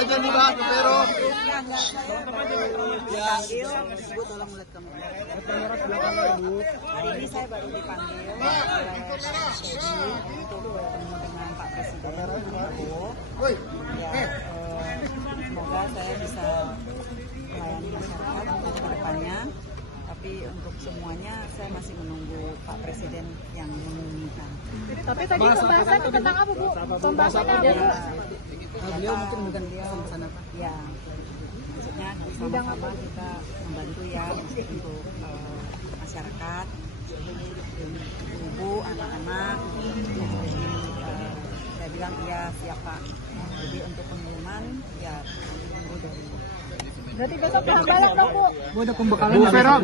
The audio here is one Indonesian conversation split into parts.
aja nih Pak, Bu Vero? Enggak, saya dipanggil, Bu tolong lihat kamera. Hari ini saya baru dipanggil oleh Teddy untuk bertemu dengan Pak Presiden Prabowo. Ya, semoga saya bisa melayani masyarakat untuk kedepannya. Tapi untuk semuanya saya masih menunggu Pak Presiden yang mengumumkan. Tapi tadi pembahasannya tentang apa, Bu? Pembahasannya apa, Bu? Beliau mungkin bukan pesan apa? Ya, maksudnya sama-sama kita membantu ya untuk masyarakat, ibu, anak-anak. Jadi saya bilang iya siap Pak. Jadi untuk pengumuman ya tunggu dari. Berarti besok kita balap dong, Bu. Ada pembekalan.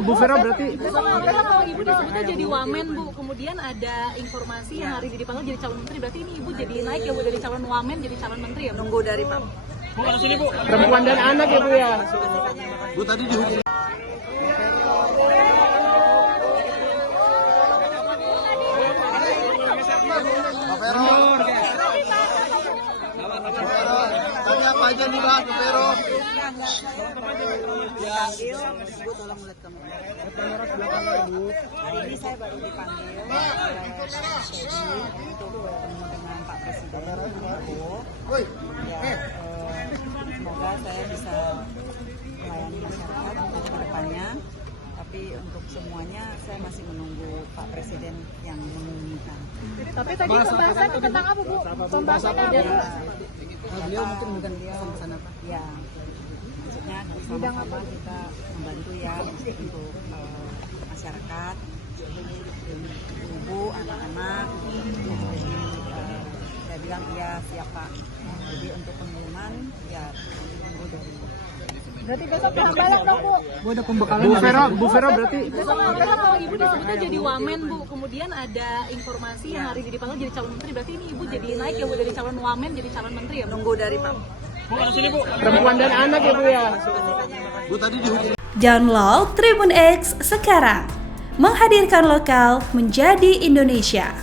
Bu Vero berarti. Besok kalau Ibu disebutnya jadi wamen, Bu. Kemudian ada informasi yang hari ini dipanggil jadi calon menteri. Berarti ini Ibu jadi naik ya, Bu, dari calon wamen jadi calon menteri ya, Bu? Nunggu dari Pak. Perempuan dan anak ya Bu ya. Bu tadi dihukum. Pak Vero. Tanya apa aja nih Pak, Bu Vero? Enggak, saya dipanggil, Bu tolong lihat kamera. Hari ini saya baru dipanggil oleh Teddy untuk bertemu dengan Pak Presiden Prabowo. Ya, semoga saya bisa melayani masyarakat untuk kedepannya. Tapi untuk semuanya saya masih menunggu Pak Presiden yang mengumumkan. Tapi tadi pembahasannya tentang apa, Bu? Pembahasannya apa, Bu? Beliau mungkin bukan pesan apa? Ya, maksudnya sama-sama kita membantu ya untuk masyarakat, ibu, anak-anak. Jadi saya bilang iya siap Pak. Jadi untuk pengumuman ya tunggu dari. Berarti besok kita balap dong, Bu. Ada pembekalan. Bu Vero berarti. Besok kalau Ibu disebutnya jadi wamen, Bu. Kemudian ada informasi yang hari ini dipanggil jadi calon menteri. Berarti ini Ibu jadi naik ya, Bu, dari calon wamen jadi calon menteri ya, Bu? Nunggu dari Pak. Perempuan dan anak ya Bu ya. Bu tadi dihukum. Download Tribun X sekarang. Menghadirkan lokal menjadi Indonesia.